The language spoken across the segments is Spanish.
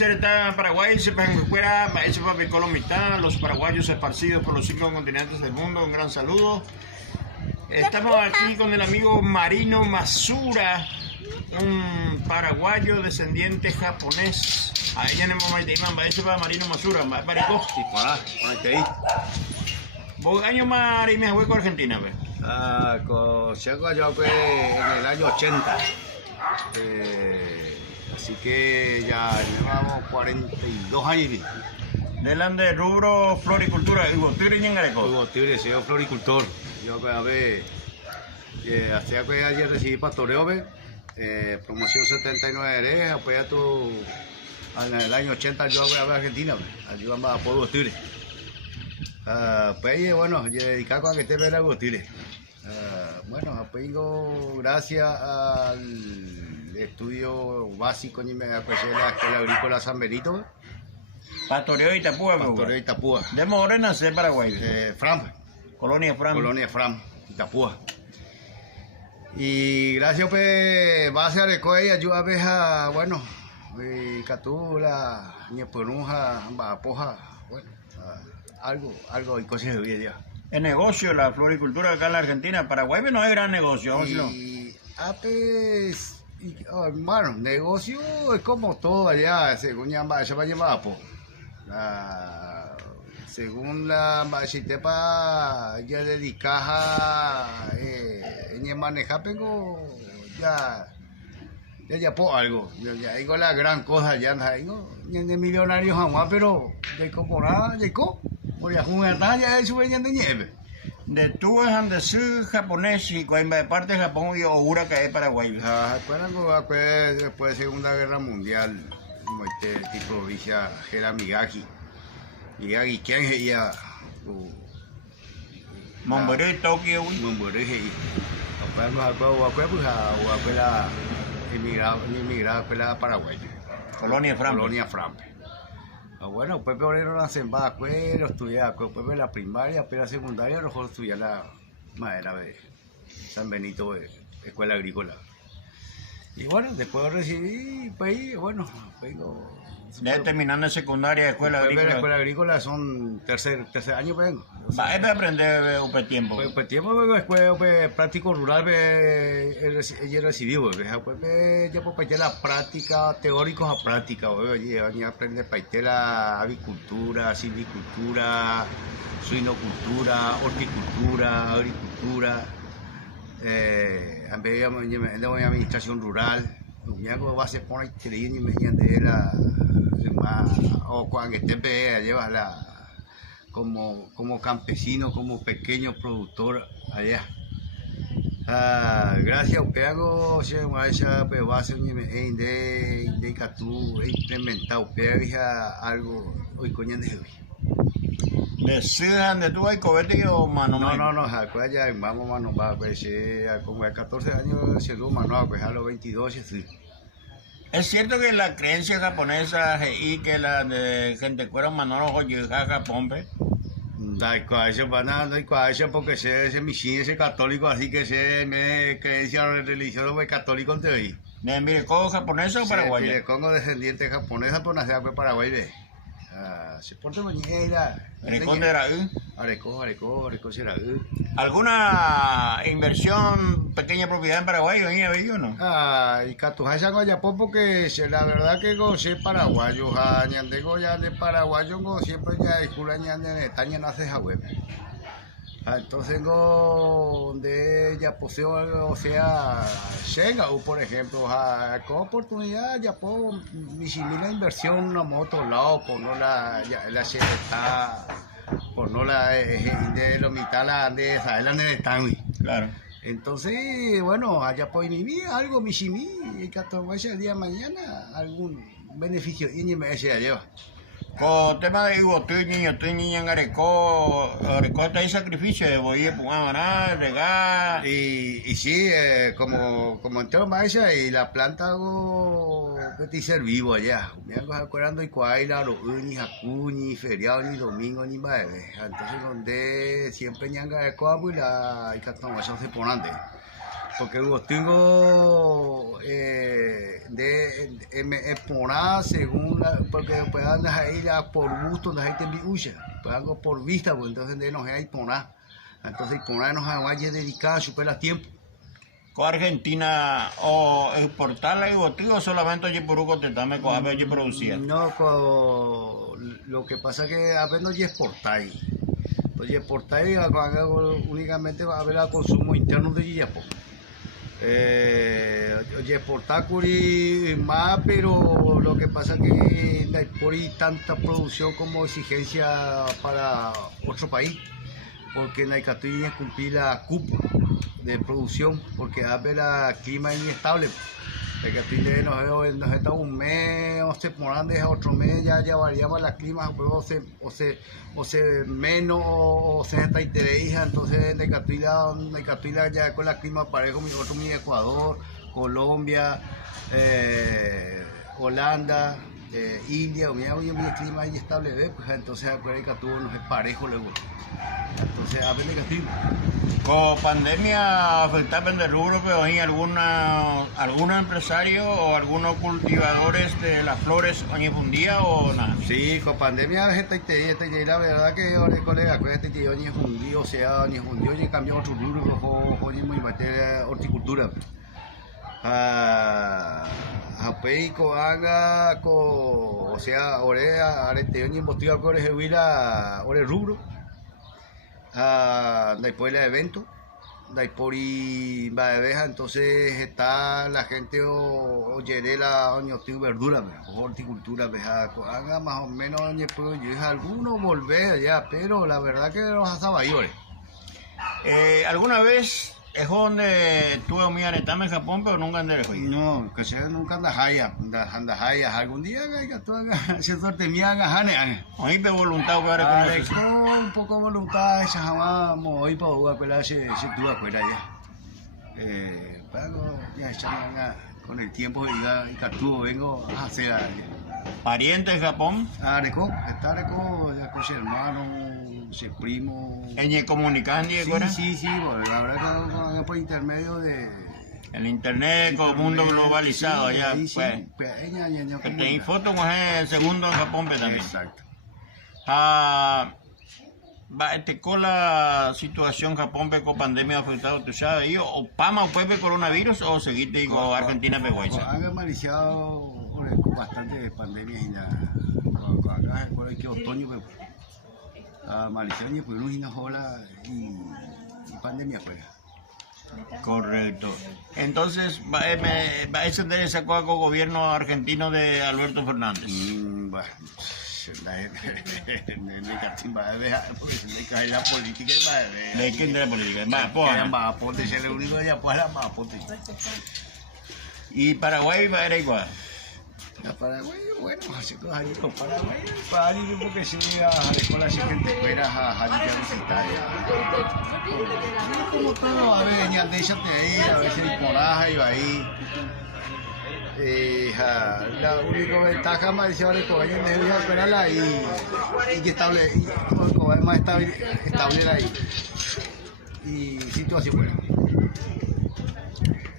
Cáncer está en Paraguay, se fuera, ese papi mitad, los paraguayos esparcidos por los 5 continentes del mundo, un gran saludo. Estamos aquí con el amigo Marino Masura, un paraguayo descendiente japonés. A ella tenemos ese para Marino Masura, Baricosti. ¿Vos año más me hueco Argentina? Llego yo en el año 80. Así que ya llevamos 42 años. Delante rubro floricultura, Hugo Tigre y Ñengareco. Hugo Tigre, soy floricultor. Yo hacía que ayer recibí pastoreo, promoción 79 apoya tu en el año 80 yo a Argentina, ayudamos a Hugo Tigre. Pues bueno, yo dedicado a que te vea Hugo Tigre. Bueno, apoyo gracias al estudio básico ni me apoyé la Escuela Agrícola San Benito. Pastoreo Itapúa, Pastoreo Itapúa. De Morena, de Paraguay. Fram. Colonia Fram. Colonia Fram, Itapúa. Y gracias, pues, base a recoger ayuda a bueno, Catula, Ñeponuja, Ambapoja, bueno, algo y cosas de vida. El negocio, la floricultura acá en la Argentina, Paraguay no es gran negocio, pues, bueno, negocio es como todo allá, según ya va a llevar, según la Bachitepa ya dedicada en manejar, tengo ya por algo, ya digo la gran cosa, ya digo, de millonarios jamás, pero de como nada, de co, por ya ya es su de nieve. De tú es donde soy japonés y de parte de Japón y Ogura que es Paraguay. Después de Segunda Guerra Mundial, tipo provincia era Migaki. Migaki, ¿quién es ella? Momboré, Tokio. Momboré, emigrada a Paraguay. Colonia Fram. Colonia Fram. Bueno, pues Obrero la semana, pues lo estudiaba, pues la primaria, pero la secundaria, a lo mejor estudié la madera de San Benito, Escuela Agrícola. Y bueno, después recibí, pues, bueno, terminando en secundaria, Escuela Agrícola. La Escuela Agrícola son tercer año, pues. Es para aprender un tiempo. Pues tiempo, pues, práctico rural, ella recibió, ya pues la práctica, teóricos a práctica, ya aprende la avicultura, silvicultura, suinocultura, horticultura, agricultura, administración rural. Me hago base por ahí que y me de la o cuando esté llevas la como campesino, como pequeño productor allá. Gracias a hago pues base de Catú implementado algo hoy coñan de hoy. ¿Decidan de tú hay cobete o mano? No, ya vamos mano, pues como a 14 años se lo mano, pues a los 22 sí. Es cierto que la creencia japonesa y que la de gente cuero manoro Japón, no hay cuacho porque ese misil ese católico, así que ese creencia religiosa pues católico de hoy. ¿Mire Congo japonesa o paraguaya? Mire Congo descendiente japonesa, por nacer pues Paraguay ve. Se porta mañana. Areco será. ¿Alguna inversión, pequeña propiedad en Paraguay o no? Y Catujaya Guayapó, porque la verdad que gocé paraguayo, ñandego ya de paraguayo, siempre ya es cura ñande taña nace jagüe. Entonces donde ya poseo, o sea, llega por ejemplo, con oportunidad ya puedo la inversión una moto lado, por no la está, por no la de lo mitad la de esa la de Stanley. Claro. Entonces, bueno, allá pues mi algo mi y que el día de mañana algún beneficio y me lleva. Con tema de Hugo, estoy niño en Areco está ahí sacrificio de voy a regar. Y sí, como entró Maisha y la planta hago ser vivo allá. Me hago acordando y cuaila, ni jacuñi, feriado, ni domingo, ni madre. Entonces donde siempre ñanga de coabu y la y catamacho se ponante. porque yo tengo me exponer según porque después andas ahí ya por gusto, andas ahí te enviuya, pues algo por vista, pues entonces de nos hay exponer, entonces exponer nos vaya dedicar supera tiempo. Con Argentina o exportarla y botín o solamente oye por un te dame con haber producir. No, lo que pasa es que a veces no exportar. Entonces exportar únicamente va a haber el consumo interno de Yapo. Exportar más, pero lo que pasa es que no hay por ahí tanta producción como exigencia para otro país, porque no hay que cumplir la cupo de producción, porque a ver el clima inestable. De que nos está un mes, o se ponen de otro mes, ya variamos las climas, pues, o se menos, o se está interés, entonces de Catuila ya con la clima parejo, otro mi Ecuador, Colombia, Holanda, India, hoy mi clima ahí estable, pues entonces acuérdense que todo nos es parejo luego. Entonces, a ver de Catuila. Con pandemia afectaban de rubro, pero hay algunos empresarios o algunos cultivadores de las flores han fundía o nada. Sí, con pandemia la verdad que ahora colega acuérdate que yo ni fundí, o sea, ni fundí, ni cambió otro rubro, o ni muy materia horticultura. Apeico haga o sea, ahora arete ni investigar con el ahora rubro. Después del evento, después de entonces está la gente oye la verdura, horticultura, haga más o menos algunos volver ya, pero la verdad que los asabayores. ¿Alguna vez es donde tuve mi aretame en Japón, pero nunca andé hoy? No, que sea nunca anda jaya, algún día que tú hagas, si suerte mía hagas Hoy de voluntad que ahora un poco voluntad, esa jamás hoy para jugar pela si tú afuera ya. Pago ya echamos con el tiempo y capturo vengo a hacer ¿Pariente en Japón? Está ya con su hermano, su primo. ¿En comunicando? Sí, bueno, la verdad que por intermedio de el internet, con el mundo globalizado allá, sí, pues. Que tenéis fotos con el segundo en Japón también. Exacto. Con la situación Japón con pandemia afectado, ¿tú sabes? ¿O Pama o Pepe coronavirus o seguiste con Argentina pegoiza? Han maliciado bastante pandemia y nada. Acá es que otoño, maliciado pues una ola y pandemia fuera. Correcto. Entonces, ¿va a extender ese acuerdo gobierno argentino de Alberto Fernández? Bueno, la política de la política. ¿Y Paraguay va a ir igual? Paraguay, bueno, así que ahí con Paraguay, porque si con la siguiente fuera a visitar. Como todo, a ver, ya déjate ahí, a ver si hay coraje y va ahí. La única ventaja más es que vayan de Dios a esperarla y que estable más estable ahí. Y situación buena.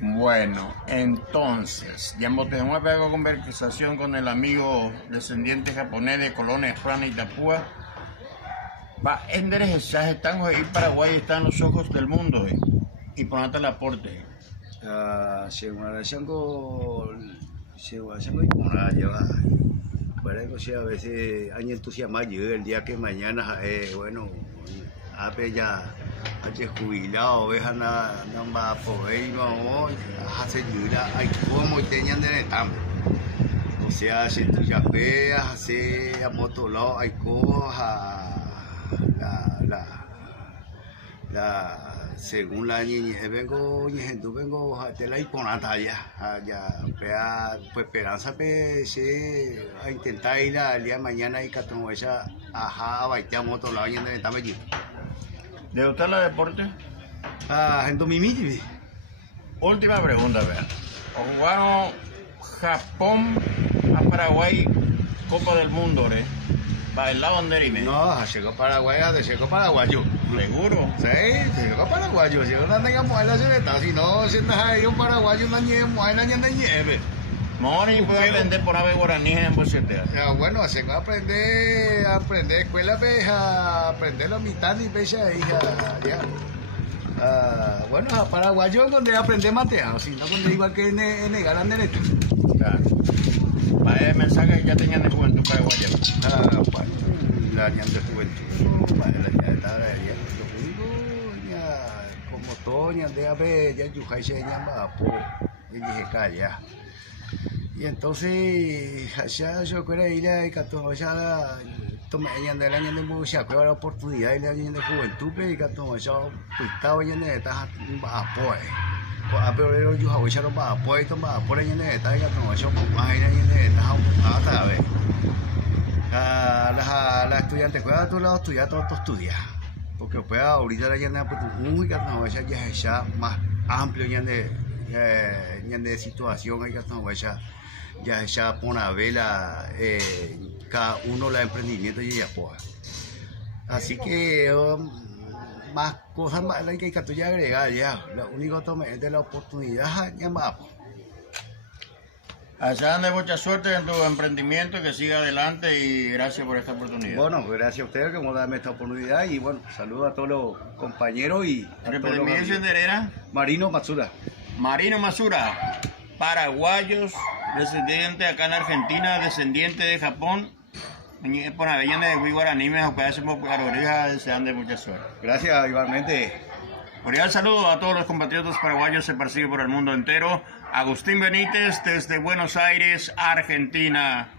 Bueno, entonces, ya tenemos una conversación con el amigo descendiente japonés de Colonia, España y Itapúa. Va, enderezar, estamos ahí, Paraguay está en los ojos del mundo, y ponerte el aporte. Se y por allá va. Para que a veces hay entusiasmo el día que mañana, bueno, ya hay jubilado, veja no va a poder ir a hacer ayuda, hay como tenían de netam. O sea, si tú ya veas, hacer a motolado, hay cosas, según la niña, vengo a te la imponata ya, pues esperanza a intentar ir al día de mañana y que tú esa a bailar moto la vaina de esta allí. ¿De usted la deporte? En Domimiti. Última pregunta, vean. Jugaron Japón a Paraguay, Copa del Mundo, Para el lado donde No, llegó paraguaya, llegó paraguayo. ¿Seguro? Sí, llegó paraguayo. Si no tengamos la secreta, si no, si no hay un paraguayo, no hay nieve. Moni puede aprender por ave guaraní en Bocetea. Bueno, se va a aprender escuela, pues, a aprender la mitad y pues, hija, ya. Bueno, a paraguayo donde aprende mateado, si no, donde igual que en Garan de Neto. Claro. Para el mensaje ya tenían de juventud paraguaya. Bueno, la niña de juventud, la niña de tarde, ya, como todo, ya de ave, ya yujay se llama, pues, y dije, calla. Y entonces, allá yo creo que ir a Catón, allá tomé año de año de mucha, que la oportunidad de año de juventud, y Catón, allá, pues estaba año de taja, apoyo. Pero yo hago echar para apoyo, para apoyo año de taja, Catón, allá, más año de taja, hasta vez. La estudiante, cuida a tu lado, estudia, todo estudia. Porque pues ahorita la año de muy Catón, allá ya es más amplio año de situación, hay Catón, allá. Ya pone a ver cada uno el emprendimiento y ya pueda. Así que más cosas más hay que tú ya agregar ya. Lo único que de la oportunidad ya más. Allá de mucha suerte en tu emprendimiento, que siga adelante y gracias por esta oportunidad. Bueno, gracias a ustedes que me dan esta oportunidad y bueno, saludo a todos los compañeros y a todos los amigos. Marino Matsura. Marino Matsura, paraguayos, residente acá en Argentina, descendiente de Japón, por la belleza de guaraní, me hacemos oreja, desean de mucha suerte. Gracias, igualmente. Cordial saludo a todos los compatriotas paraguayos esparcidos por el mundo entero. Agustín Benítez desde Buenos Aires, Argentina.